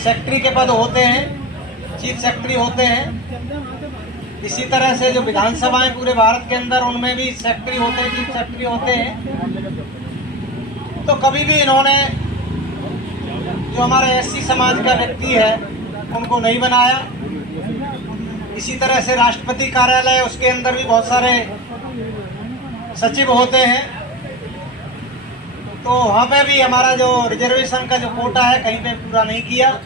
Secretary के पद होते हैं, चीफ सेक्रेटरी होते हैं, इसी तरह से जो विधानसभाएं पूरे भारत के अंदर उनमें भी सेक्रेटरी होते हैं, चीफ सेक्रेटरी होते हैं। तो कभी भी इन्होंने जो हमारे एससी समाज का व्यक्ति है उनको नहीं बनाया। इसी तरह से राष्ट्रपति कार्यालय, उसके अंदर भी बहुत सारे सचिव होते हैं, तो वहाँ पे भी हमारा जो रिजर्वेशन का जो कोटा है कहीं पे पूरा नहीं किया।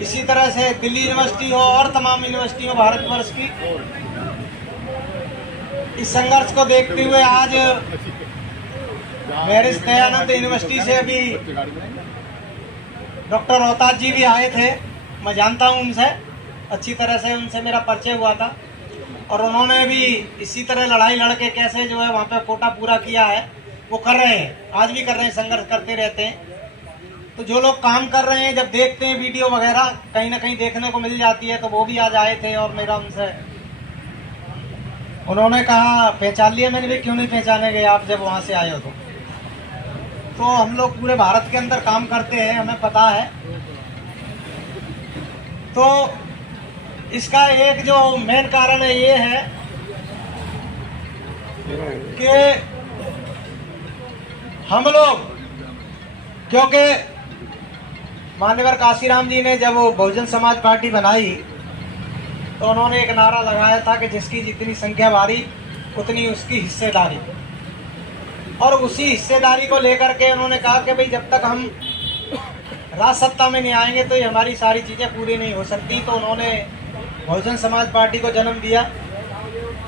इसी तरह से दिल्ली यूनिवर्सिटी हो और तमाम यूनिवर्सिटी हो भारतवर्ष की, इस संघर्ष को देखते हुए आज महर्षि दयानंद यूनिवर्सिटी से अभी डॉक्टर रोहताज जी भी आए थे। मैं जानता हूँ उनसे, अच्छी तरह से उनसे मेरा परिचय हुआ था, और उन्होंने भी इसी तरह लड़ाई लड़के कैसे जो है वहाँ पे कोटा पूरा किया है वो कर रहे हैं, आज भी कर रहे हैं, संघर्ष करते रहते हैं। तो जो लोग काम कर रहे हैं जब देखते हैं वीडियो वगैरह कहीं ना कहीं देखने को मिल जाती है, तो वो भी आज आए थे और मेरा उनसे, उन्होंने कहा पहचान लिया। मैंने भी क्यों नहीं पहचाने गए आप जब वहाँ से आए हो तो हम लोग पूरे भारत के अंदर काम करते हैं, हमें पता है। तो इसका एक जो मेन कारण है ये है कि हम लोग, क्योंकि मान्यवर काशीराम जी ने जब वो बहुजन समाज पार्टी बनाई तो उन्होंने एक नारा लगाया था कि जिसकी जितनी संख्या भारी उतनी उसकी हिस्सेदारी, और उसी हिस्सेदारी को लेकर के उन्होंने कहा कि भाई जब तक हम राज सत्ता में नहीं आएंगे तो ये हमारी सारी चीज़ें पूरी नहीं हो सकती। तो उन्होंने बहुजन समाज पार्टी को जन्म दिया,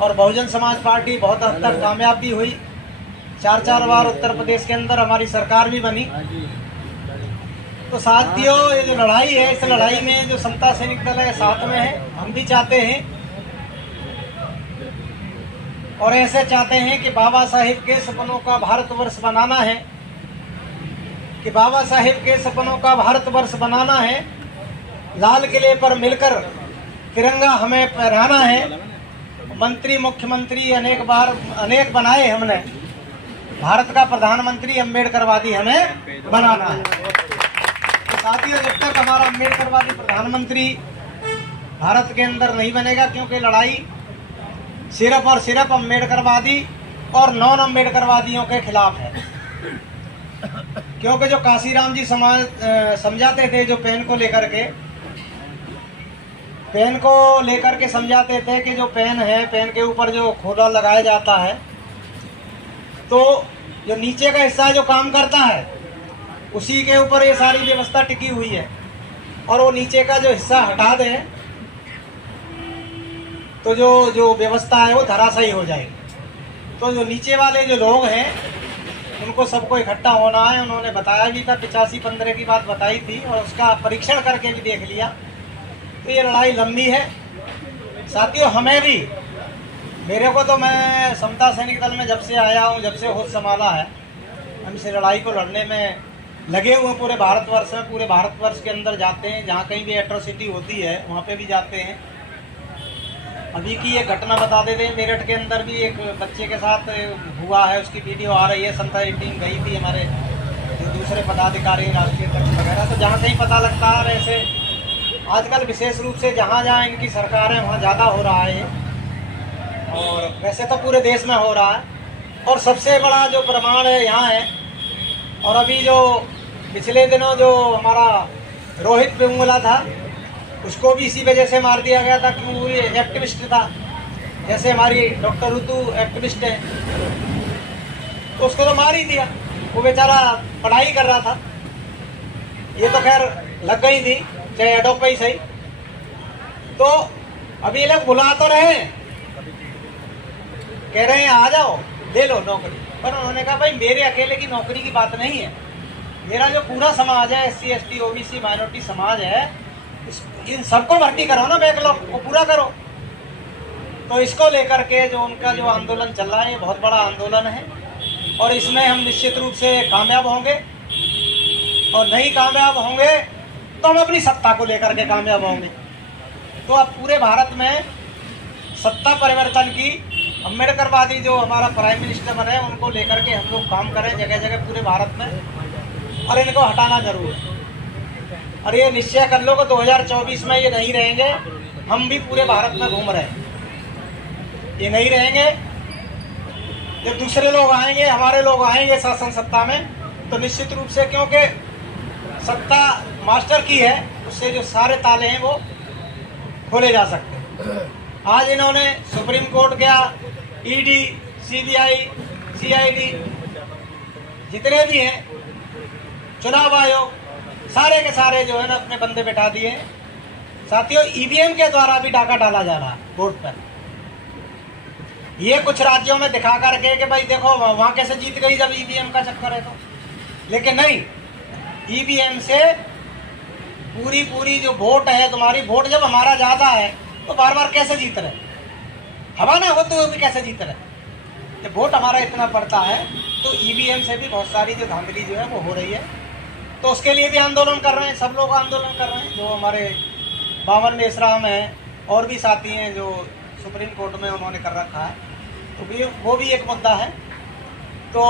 और बहुजन समाज पार्टी बहुत हद तक कामयाब भी हुई। 4 बार उत्तर प्रदेश के अंदर हमारी सरकार भी बनी। तो साथियों, ये जो लड़ाई है, इस लड़ाई में जो समता सैनिक दल है साथ में है। हम भी चाहते हैं और ऐसे चाहते हैं कि बाबा साहिब के सपनों का भारतवर्ष बनाना है, कि बाबा साहिब के सपनों का भारतवर्ष बनाना है। लाल किले पर मिलकर तिरंगा हमें फहराना है। मंत्री मुख्यमंत्री अनेक बनाए हमने, भारत का प्रधानमंत्री अम्बेडकरवादी हमें बनाना है। तो साथियों, जब तक हमारा अम्बेडकरवादी प्रधानमंत्री भारत के अंदर नहीं बनेगा, क्योंकि लड़ाई सिर्फ और सिर्फ अम्बेडकरवादी और नॉन अम्बेडकरवादियों के खिलाफ है। क्योंकि जो काशीराम जी समझाते थे, जो पेन को लेकर के समझाते थे कि जो पेन है, पेन के ऊपर जो खोला लगाया जाता है, तो जो नीचे का हिस्सा जो काम करता है उसी के ऊपर ये सारी व्यवस्था टिकी हुई है, और वो नीचे का जो हिस्सा हटा दे तो जो व्यवस्था है वो धराशायी हो जाएगी। तो जो नीचे वाले जो लोग हैं उनको सबको इकट्ठा होना है। उन्होंने बताया भी था, 85-15 की बात बताई थी, और उसका परीक्षण करके भी देख लिया। तो ये लड़ाई लंबी है साथियों। हमें भी, मेरे को तो, मैं समता सैनिक दल में जब से आया हूँ, जब से होश संभाला है, हम इस लड़ाई को लड़ने में लगे हुए पूरे भारतवर्ष में। पूरे भारतवर्ष के अंदर जाते हैं, जहाँ कहीं भी एट्रोसिटी होती है वहाँ पे भी जाते हैं। अभी की ये घटना बता देते हैं, मेरठ के अंदर भी एक बच्चे के साथ हुआ है, उसकी वीडियो आ रही है। संता टीम गई थी, हमारे जो दूसरे पदाधिकारी, राष्ट्रीय अध्यक्ष वगैरह, तो जहाँ कहीं पता लगता है। वैसे आजकल विशेष रूप से जहाँ जहाँ इनकी सरकार है वहाँ ज़्यादा हो रहा है, और वैसे तो पूरे देश में हो रहा है। और सबसे बड़ा जो प्रमाण है यहाँ है, और अभी जो पिछले दिनों जो हमारा रोहित वेमुला था, उसको भी इसी वजह से मार दिया गया था कि वो एक्टिविस्ट था। जैसे हमारी डॉक्टर ऋतु एक्टिविस्ट है, तो उसको तो मार ही दिया। वो बेचारा पढ़ाई कर रहा था, ये तो खैर लग गई थी, चाहे एडोप ही सही। तो अभी ये लोग बुला तो रहे, कह रहे हैं आ जाओ ले लो नौकरी, पर उन्होंने कहा भाई मेरे अकेले की नौकरी की बात नहीं है, मेरा जो पूरा समाज है, SC ST OBC माइनॉरिटी समाज है, इन सबको भर्ती करो ना, बैकलॉग को पूरा करो। तो इसको लेकर के जो उनका जो आंदोलन चल रहा है, ये बहुत बड़ा आंदोलन है, और इसमें हम निश्चित रूप से कामयाब होंगे, और नहीं कामयाब होंगे तो हम अपनी सत्ता को लेकर के कामयाब होंगे। तो अब पूरे भारत में सत्ता परिवर्तन की, अम्बेडकरवादी जो हमारा प्राइम मिनिस्टर बने उनको लेकर के हम लोग काम करें जगह जगह पूरे भारत में, और इनको हटाना जरूर है। और ये निश्चय कर लो कि 2024 में ये नहीं रहेंगे। हम भी पूरे भारत में घूम रहे हैं, ये नहीं रहेंगे। जब दूसरे लोग आएंगे, हमारे लोग आएंगे शासन सत्ता में, तो निश्चित रूप से, क्योंकि सत्ता मास्टर की है, उससे जो सारे ताले हैं वो खोले जा सकते हैं। आज इन्होंने सुप्रीम कोर्ट गया, ईडी, सीबीआई, सीआईडी, जितने भी हैं, चुनाव आयोग, सारे के सारे जो है ना अपने बंदे बैठा दिए हैं। साथियों, ईवीएम के द्वारा भी डाका डाला जा रहा है वोट पर। ये कुछ राज्यों में दिखा करके कि भाई देखो वहां कैसे जीत गई जब ईवीएम का चक्कर है तो, लेकिन नहीं, ईवीएम से पूरी जो वोट है तुम्हारी, वोट जब हमारा ज्यादा है तो बार बार कैसे जीत रहे, हवा ना होते हुए भी कैसे जीत रहे। जब वोट हमारा इतना पड़ता है तो ईवीएम से भी बहुत सारी जो धांधली जो है वो हो रही है। तो उसके लिए भी आंदोलन कर रहे हैं, सब लोग आंदोलन कर रहे हैं। जो हमारे बावन मेश्राम हैं और भी साथी हैं जो सुप्रीम कोर्ट में उन्होंने कर रखा है, तो वो भी एक मुद्दा है। तो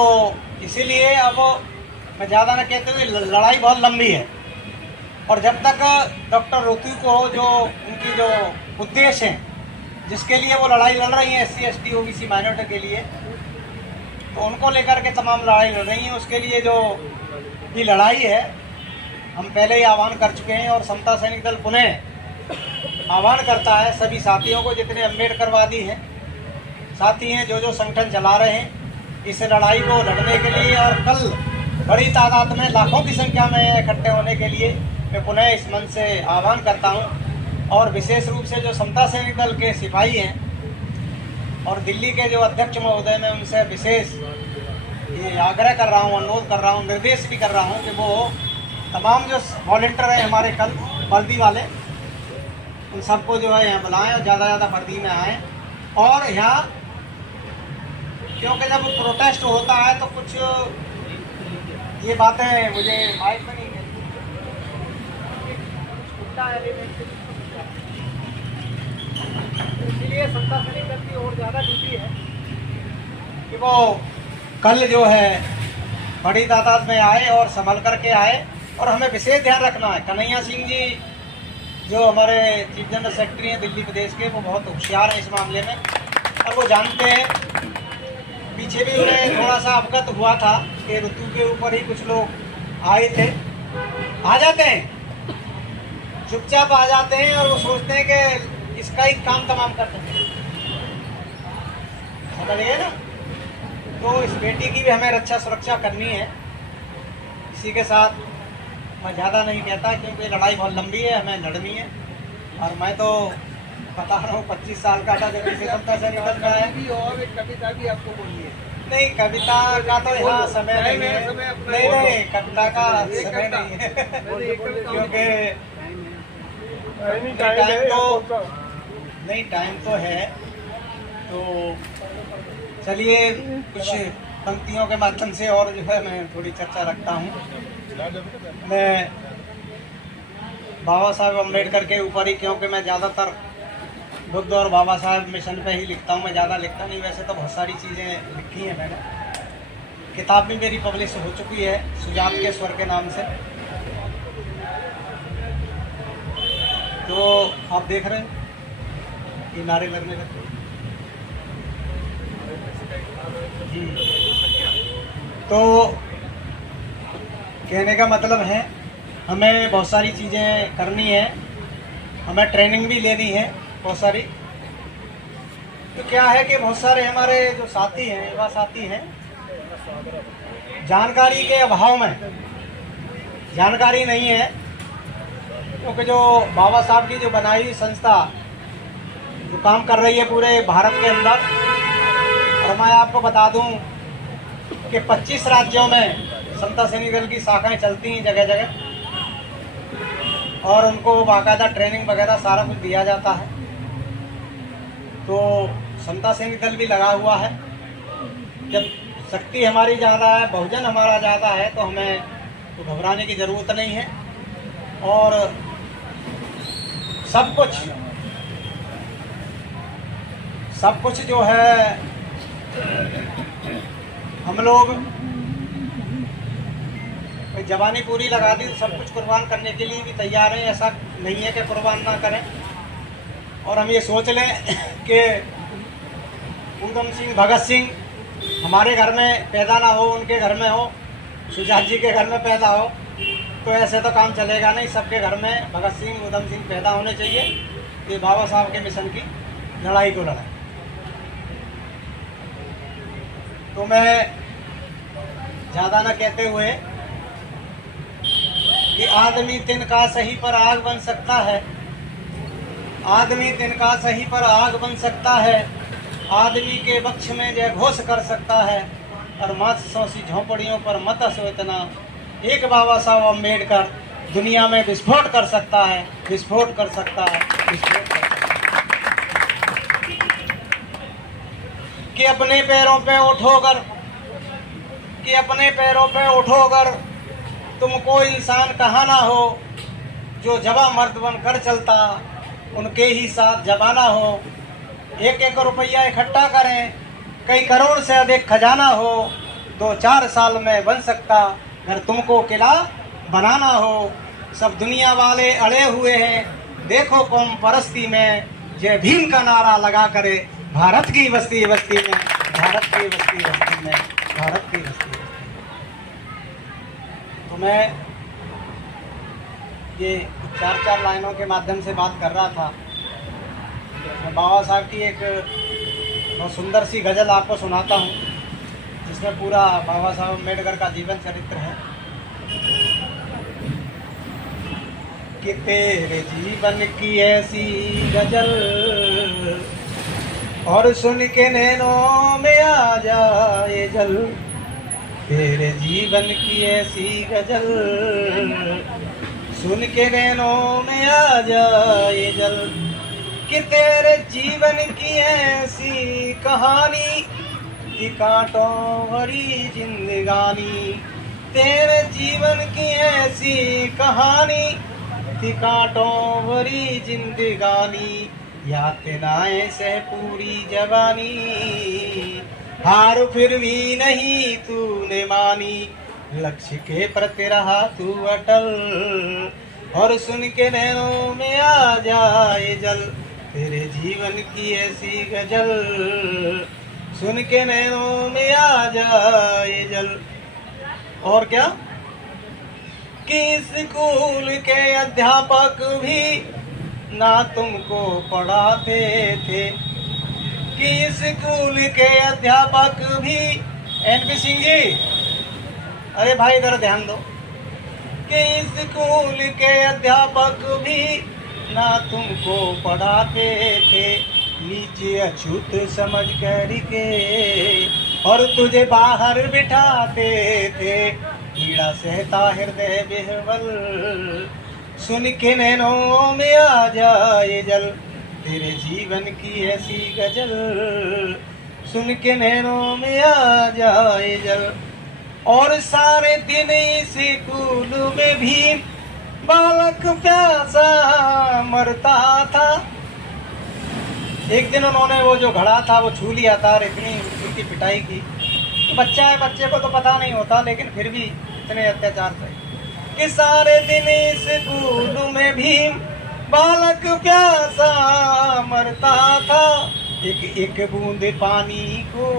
इसीलिए अब मैं ज़्यादा ना कहते हुए, लड़ाई बहुत लंबी है। और जब तक डॉक्टर ऋतु को जो उनकी जो उद्देश्य हैं जिसके लिए वो लड़ाई लड़ रही हैं, SC ST OBC माइनॉरिटी के लिए, तो उनको लेकर के तमाम लड़ाई लड़ रही हैं। उसके लिए जो ये लड़ाई है हम पहले ही आह्वान कर चुके हैं, और समता सैनिक दल पुनः आह्वान करता है सभी साथियों को, जितने अम्बेडकरवादी हैं साथी हैं, जो संगठन चला रहे हैं इस लड़ाई को लड़ने के लिए, और कल बड़ी तादाद में, लाखों की संख्या में इकट्ठे होने के लिए मैं पुनः इस मंच से आह्वान करता हूं। और विशेष रूप से जो समता सैनिक दल के सिपाही हैं और दिल्ली के जो अध्यक्ष महोदय, मैं उनसे विशेष ये आग्रह कर रहा हूं, अनुरोध कर रहा हूं, निर्देश भी कर रहा हूं कि वो तमाम जो वॉलंटियर हैं हमारे कल वर्दी वाले, उन सबको जो है यहाँ बुलाएं और ज़्यादा वर्दी में आएँ। और यहाँ क्योंकि जब प्रोटेस्ट होता है तो कुछ ये बातें मुझे माइक में नहीं है, इसलिए समता सैनिक दल की और ज़्यादा ड्यूटी है कि वो कल जो है बड़ी तादाद में आए और संभल करके आए। और हमें विशेष ध्यान रखना है, कन्हैया सिंह जी जो हमारे चीफ जनरल सेक्रेटरी हैं दिल्ली प्रदेश के, वो बहुत होशियार हैं इस मामले में और वो जानते हैं। पीछे भी उन्हें थोड़ा सा अवगत हुआ था कि ऋतु के ऊपर ही कुछ लोग आए थे, आ जाते हैं, चुपचाप आ जाते हैं और वो सोचते हैं कि इसका ही काम तमाम कर सकते हैं, समझिए ना। तो इस बेटी की भी हमें रक्षा सुरक्षा करनी है। इसी के साथ मैं ज़्यादा नहीं कहता क्योंकि लड़ाई बहुत लंबी है, हमें लड़नी है। और मैं तो बता रहा हूँ 25 साल का था जब इसे समता सैनिक दल का है। और एक कविता भी आपको बोलनी है। नहीं, कविता का तो यहाँ समय नहीं है। नहीं, कविता का समय नहीं है क्योंकि टाइम तो है। तो चलिए कुछ पंक्तियों के माध्यम से और जो है मैं थोड़ी चर्चा रखता हूँ। मैं बाबा साहब अम्बेडकर के ऊपर ही, क्योंकि मैं ज़्यादातर बुद्ध और बाबा साहब मिशन पे ही लिखता हूँ, मैं ज़्यादा लिखता नहीं। वैसे तो बहुत सारी चीज़ें लिखी हैं मैंने, किताब भी मेरी पब्लिश हो चुकी है सुजात के स्वर के नाम से। तो आप देख रहे हैं ये नारे लगने लगे जी। तो कहने का मतलब है हमें बहुत सारी चीज़ें करनी है, हमें ट्रेनिंग भी लेनी है बहुत सारी। तो क्या है कि बहुत सारे हमारे जो साथी हैं, युवा साथी हैं, जानकारी के अभाव में, जानकारी नहीं है क्योंकि जो बाबा साहब की जो बनाई हुई संस्था जो काम कर रही है पूरे भारत के अंदर, और मैं आपको बता दूं कि 25 राज्यों में समता सैनिक दल की शाखाएं चलती हैं जगह जगह, और उनको बाकायदा ट्रेनिंग वगैरह सारा कुछ दिया जाता है। तो समता सैनिक दल भी लगा हुआ है। जब शक्ति हमारी ज़्यादा है, बहुजन हमारा ज़्यादा है, तो हमें तो घबराने की ज़रूरत नहीं है। और सब कुछ जो है हम लोग कि जवानी पूरी लगा दी तो सब कुछ कुर्बान करने के लिए भी तैयार हैं, ऐसा नहीं है कि कुर्बान ना करें। और हम ये सोच लें कि ऊधम सिंह, भगत सिंह हमारे घर में पैदा ना हो, उनके घर में हो, सुजात जी के घर में पैदा हो, तो ऐसे तो काम चलेगा नहीं। सबके घर में भगत सिंह, ऊधम सिंह पैदा होने चाहिए कि बाबा साहब के मिशन की लड़ाई को लड़ाएं। तो मैं ज़्यादा न कहते हुए कि आदमी तिनका सही पर आग बन सकता है, आदमी तिनका सही पर आग बन सकता है, आदमी के वक्ष में जय घोष कर सकता है, और मत सौसी झोंपड़ियों पर मत हंसो इतना, एक बाबा साहब अम्बेडकर दुनिया में विस्फोट कर सकता है, विस्फोट कर सकता है, विस्फोट कर सकता है। कि अपने पैरों पे उठोगर, कि अपने पैरों पे उठोगर, तुमको इंसान कहाँ ना हो, जो जवा मर्द बन कर चलता उनके ही साथ जमाना हो। एक एक रुपया इकट्ठा करें, कई करोड़ से अधिक खजाना हो, 2-4 साल में बन सकता घर तुमको किला बनाना हो। सब दुनिया वाले अड़े हुए हैं, देखो कौम परस्ती में, जय भीम का नारा लगा करे भारत की बस्ती बस्ती में, भारत की बस्ती बस्ती में, भारत की बस्ती। तो मैं ये 4 लाइनों के माध्यम से बात कर रहा था। मैं बाबा साहब की एक बहुत सुंदर सी गज़ल आपको सुनाता हूँ, जिसमें पूरा बाबा साहब अम्बेडकर का जीवन चरित्र है। कि तेरे जीवन की ऐसी गज़ल और सुन के नैनों में आ जाए जल, तेरे जीवन की ऐसी गज़ल सुन के नैनों में आ जाए जल। कि तेरे जीवन की ऐसी कहानी कि कांटों भरी जिंदगानी, तेरे जीवन की ऐसी कहानी कि कांटों भरी जिंदगानी, याद नाए से पूरी जवानी, हार फिर भी नहीं तूने मानी, लक्ष्य के प्रति रहा तू अटल, और सुन के नैनों में आ जाए जल, तेरे जीवन की ऐसी गजल सुन के नैनों में आ जाए जल। और क्या कि स्कूल के अध्यापक भी ना तुमको पढ़ाते थे, कि स्कूल के अध्यापक भी, एनपी सिंह जी अरे भाई इधर ध्यान दो, कि स्कूल के अध्यापक भी ना तुमको पढ़ाते थे, नीचे अछूत समझ कर के और तुझे बाहर बिठाते थे, पीड़ा सहता हृदय बेहवल, सुन के नैनों में आ जाए जल, तेरे जीवन की ऐसी गजल सुन के नैनों में आ जाए जल। और सारे दिन स्कूल में भी बालक प्यासा मरता था। एक दिन उन्होंने वो जो घड़ा था वो छू लिया था और इतनी उनकी पिटाई की। बच्चा है, बच्चे को तो पता नहीं होता, लेकिन फिर भी इतने अत्याचार थे कि सारे दिन स्कूल में भी बालक प्यासा मरता था, एक एक बूंद पानी को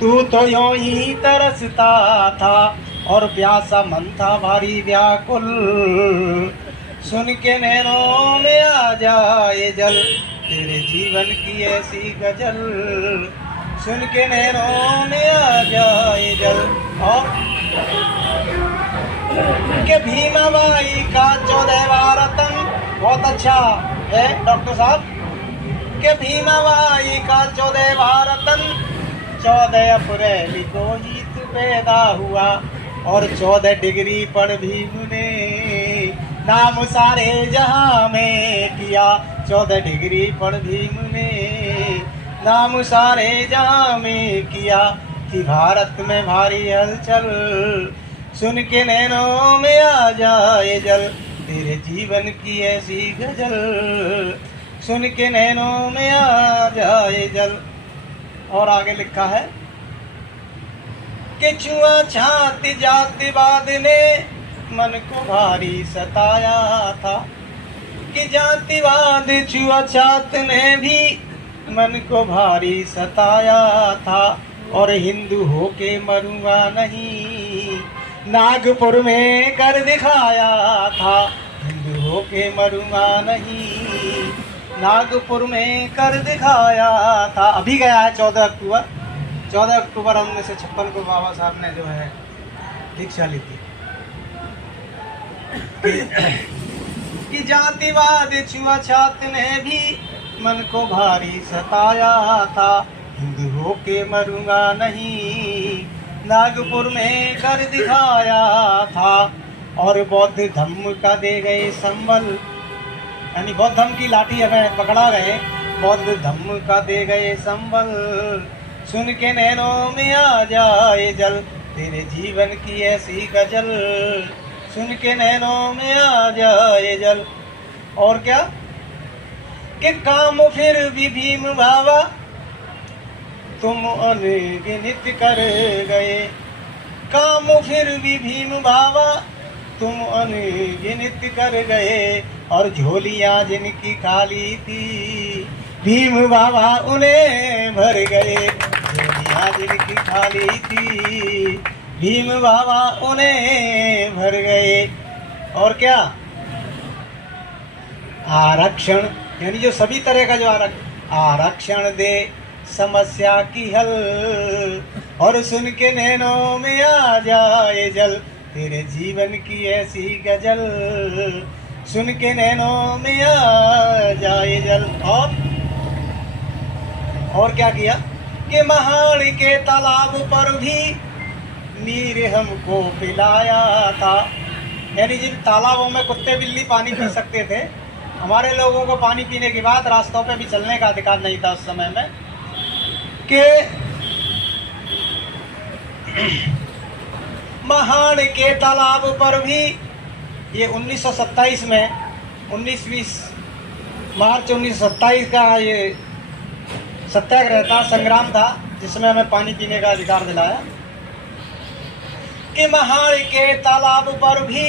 तू तो यूं ही तरसता था, और प्यासा मन था भारी व्याकुल, सुन के नैनों में आ जाए जल, तेरे जीवन की ऐसी गजल सुन के नैनों में आ जाए जल। और के भीमाबाई का 14वां रतन बहुत अच्छा है डॉक्टर साहब, के भीमाबाई का 14वां रतन 14 अप्रैल को ही तू पैदा हुआ, और 14 डिग्री पर भीम ने नाम सारे जहां में किया, 14 डिग्री पर भीम ने नाम सारे जहां में किया, कि भारत में भारी हलचल सुन के नैनों में आ जाए जल, तेरे जीवन की ऐसी गजल सुन के नैनों में आ जाए जल। और आगे लिखा है कि छुआछात जातिवाद ने मन को भारी सताया था, कि जातिवाद छुआछात ने भी मन को भारी सताया था, और हिंदू होके मरूंगा नहीं नागपुर में कर दिखाया था, हिंदू होके मरूंगा नहीं नागपुर में कर दिखाया था। अभी गया है 14 अक्टूबर 1956 को बाबा साहब ने जो है दीक्षा ली थी कि जातिवाद छुआछात ने भी मन को भारी सताया था, हिंदू होके मरूंगा नहीं नागपुर में कर दिखाया था। और बौद्ध धम्म का दे गए संबल, यानी बौद्ध धम्म की लाठी हमें पकड़ा गए, बौद्ध धम्म का दे गए संबल, सुन के नैनों में आ जाए जल तेरे जीवन की ऐसी गजल, सुन के नैनों में आ जाए जल। और क्या कि काम फिर भी भीम बाबा तुम अनगिनत कर गए, काम फिर भी भीम बाबा तुम अनगिनत कर गए, और झोलियां जिनकी खाली थी भीम बाबा उन्हें भर गए, झोलियां जिनकी खाली थी भीम बाबा उन्हें भर गए। और क्या आरक्षण, यानी जो सभी तरह का जो आरक्षण दे समस्या की हल, और सुन के नैनों में आ जाए जल तेरे जीवन की ऐसी गजल, सुन के नैनों में आ जाए जल। और क्या किया कि महान के तालाब पर भी नीर हमको पिलाया था, यानी जिन तालाबों में कुत्ते बिल्ली पानी पी सकते थे, हमारे लोगों को पानी पीने के बाद रास्तों पे भी चलने का अधिकार नहीं था उस समय में, कि महान के तालाब पर भी, ये 1927 में 19-20 मार्च 1927 का ये सत्याग्रह था, संग्राम था, जिसमें हमें पानी पीने का अधिकार दिलाया, कि महान के तालाब पर भी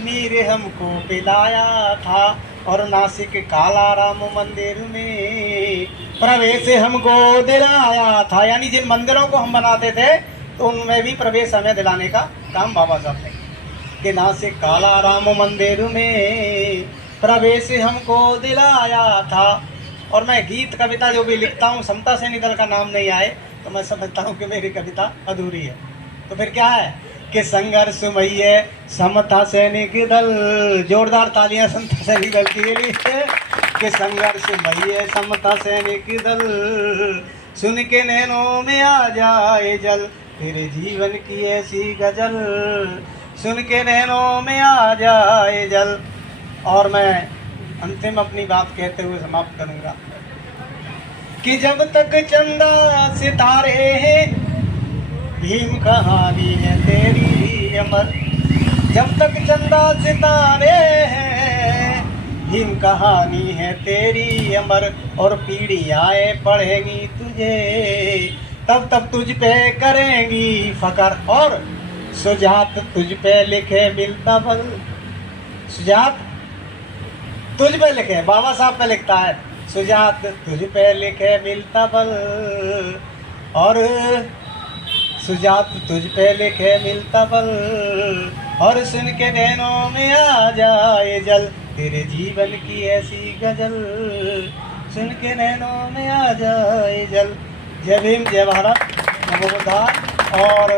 नीर हमको पिलाया था, और नासिक कालाराम मंदिर में प्रवेश हमको दिलाया था, यानी जिन मंदिरों को हम बनाते थे तो उनमें भी प्रवेश हमें दिलाने का काम बाबा साहब ने, कि नासिक कालाराम मंदिर में प्रवेश हमको दिलाया था। और मैं गीत कविता जो भी लिखता हूँ, समता सैनिक दल का नाम नहीं आए तो मैं समझता हूँ कि मेरी कविता अधूरी है। तो फिर क्या है कि संघर्षमयी समता सैनिक दल, जोरदार तालियां समता सैनिक दल के लिए, कि संघर्षमयी समता सैनिक दल, सुन के नैनों में आ जाए जल तेरे जीवन की ऐसी गजल, सुन के नैनों में आ जाए जल। और मैं अंतिम अपनी बात कहते हुए समाप्त करूंगा कि जब तक चंदा सितारे हैं भीम कहानी है तेरी अमर, जब तक चंदा सितारे हैं भीम कहानी है तेरी अमर, और पीढ़ियाँ पढ़ेंगी तुझे तब तब तुझ पे करेंगी फकर, और सुजात तुझ पे लिखे मिलता बल, सुजात तुझ पे लिखे, बाबा साहब पे लिखता है, सुजात तुझ पे लिखे मिलता बल, और सुजात तुझ पे लिखे मिलता बल, और सुन के नैनों में आ जाए जल तेरे जीवन की ऐसी गजल, सुन के नैनों में आ जाए जल। जय भीम, जय भारत, नमो बुद्धाय। और